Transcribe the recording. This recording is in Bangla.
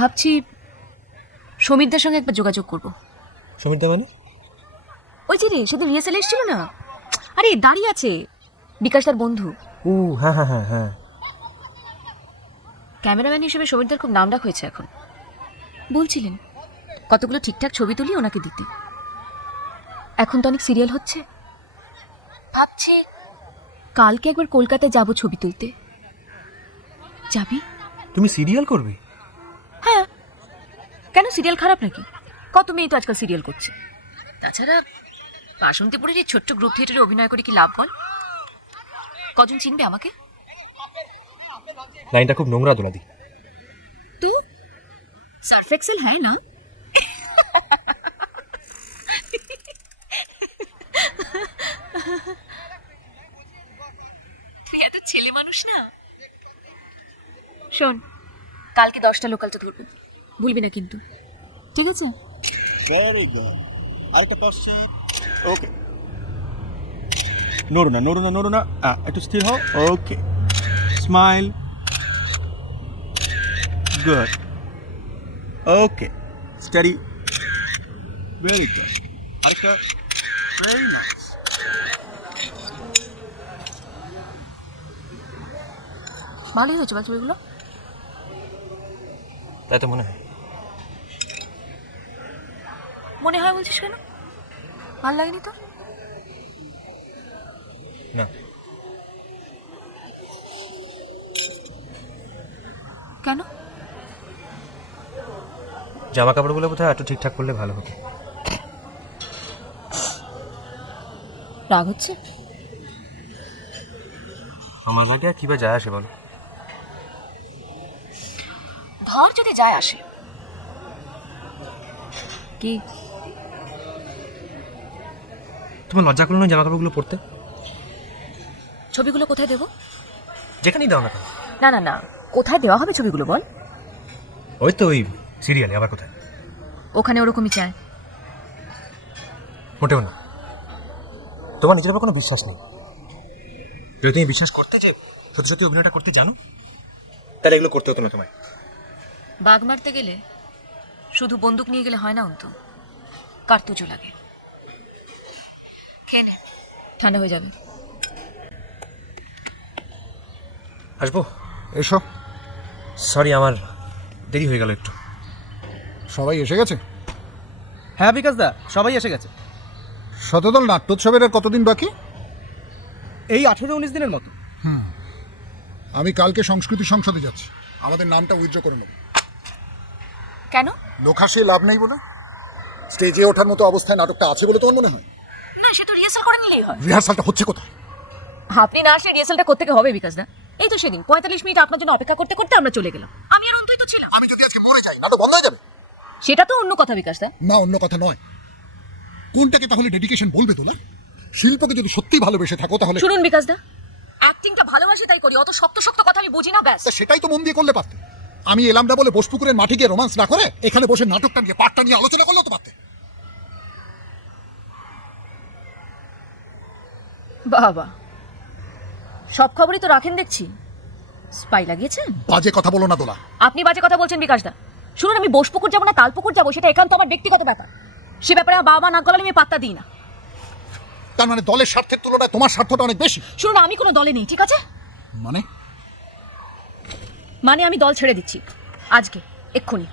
ভাবছি সমীরদার সঙ্গে একবার যোগাযোগ করব। সমীরদা মানে? ওই যে রে সেদিন রিহার্সালে এসেছিল না, আরে দাঁড়িয়ে আছে, বিকাশদার বন্ধু। ও হ্যাঁ হ্যাঁ হ্যাঁ হ্যাঁ। ক্যামেরাম্যান হিসেবে সমীরদার খুব নামডাক হয়েছে এখন। বলছিলেন কতগুলো ঠিকঠাক ছবি তুলি ওনাকে দিতে। এখন তো অনেক সিরিয়াল হচ্ছে, ভাবছি কালকে একবার কলকাতায় যাব ছবি তুলতে। যাবি? তুমি সিরিয়াল করবে? হ্যাঁ, কেন সিরিয়াল খারাপ নাকি? কত মেয়ে তো আজকাল সিরিয়াল করছে। তাছাড়া বাসন্তীপুরের এই ছোট্ট গ্রুপ থিয়েটারে অভিনয় করে কি লাভ বল? কজন চিনবে আমাকে? লাইনটা খুব নোংরা দোলাদি। তুই সার্ফ এক্সেল হ্যাঁ না? তুই এত ছেলে মানুষ না। শোন, কালকে 10টা লোকালটা ধরবো, ভুলবি না কিন্তু, ঠিক আছে? Very good. আরেকটা টসি। ওকে, নড়ো না নড়ো না নড়ো না, একটু স্থির হও। Okay, smile. Good. Okay, study. Very good. আরেকটা। Very nice. ভালোই হয়েছে বা ছবিগুলো। তাই তো মনে হয়। মনে হয় বলছিস কেন? ভালো লাগেনি তোর? না, কেন? জামা কাপড়গুলো বোধহয় একটু ঠিকঠাক করলে ভালো হতো। রাগ হচ্ছে? আমার লাগে আর কি বা যায় আসে বলো? ধর যদি যায় আসে কি? তোমার লজ্জা করলো না জামা কাপড়গুলো পরতে? ছবিগুলো কোথায় দেবো? যেখানেই দাও না কেন। না না না, কোথায় দেওয়া হবে ছবিগুলো বল? ওই তো ওই সিরিয়ালে, আবার কোথায়? ওখানে ওরকমই চায়। মোটেও না। তোমার নিজের উপর কোনো বিশ্বাস নেই। যদি তুমি বিশ্বাস করতে যে সত্যি সত্যি অভিনয়টা করতে জানো, তাহলে এগুলো করতে হতো না তোমায়। বাঘ মারতে গেলে শুধু বন্দুক নিয়ে গেলে হয় না, অন্ত কার্তুজও লাগে। খেয়ে নে, ঠান্ডা হয়ে যাবে। আসবো? এসো। সরি, আমার দেরি হয়ে গেল একটু। সবাই এসে গেছে? হ্যাঁ বিকাশ দা, সবাই এসে গেছে। শতদল নাট্যোৎসবের আর কতদিন বাকি? এই 18-19 দিনের মতো। আমি কালকে সংস্কৃতি সংসদে যাচ্ছি, আমাদের নামটা উইথড্র করে নেব। কেন? লোক হাসিয়ে লাভ নেই বলে? স্টেজে ওঠার মতো অবস্থায় নাটকটা আছে বলে তোমার মনে হয়? না, সে তো রিহার্সাল করে নিলেই হয়। রিহার্সালটা হচ্ছে কোথায়? আপনি না আসলে রিহার্সালটা করতে হবে বিকাশ দা। এই তো সেদিন 45 মিনিট আপনার জন্য অপেক্ষা করতে করতে আমরা চলে গেলাম। আমি আর অন্তই তো ছিলাম। আমি যদি আজকে মরে যাই নাটক বন্ধ হয়ে যাবে? সেটা তো অন্য কথা বিকাশ দা। না, অন্য কথা নয়। কোনটাকে তাহলে ডেডিকেশন বলবে তোলা? শিল্পকে যদি সত্যিই ভালোবেসে থাকো তাহলে শুনুন বিকাশ দা, অ্যাক্টিংটা ভালোবাসে তাই করি, অত শক্ত শক্ত কথা আমি বুঝি না, ব্যাস। তা সেটাই তো মন দিয়ে করলে পারতে। আমি এলাম না বলে বোসপুকুরের মাঠে গিয়ে রোমান্স না করে এখানে বসে নাটকটা নিয়ে পাঠটা নিয়ে আলোচনা করলেও তো পারতে। বাবা, সব খবরই তো রাখেন দেখছি। স্পাই লাগিয়েছেন? বাজে কথা বলো না দোলা। আপনি বাজে কথা বলছেন বিকাশ দা। শুনুন, আমি বোসপুকুর যাবো না তালপুকুর যাবো সেটা একান্ত আমার ব্যক্তিগত ব্যাপার। সে ব্যাপারে আমার বাবা মা নাক গলালে আমি পাত্তা দিই না। তার মানে দলের স্বার্থের তুলনায় তোমার স্বার্থটা অনেক বেশি? শুনুন, আমি কোনো দলে নেই, ঠিক আছে? মানে মানে আমি দল ছেড়ে দিচ্ছি আজকে, এক্ষুনি।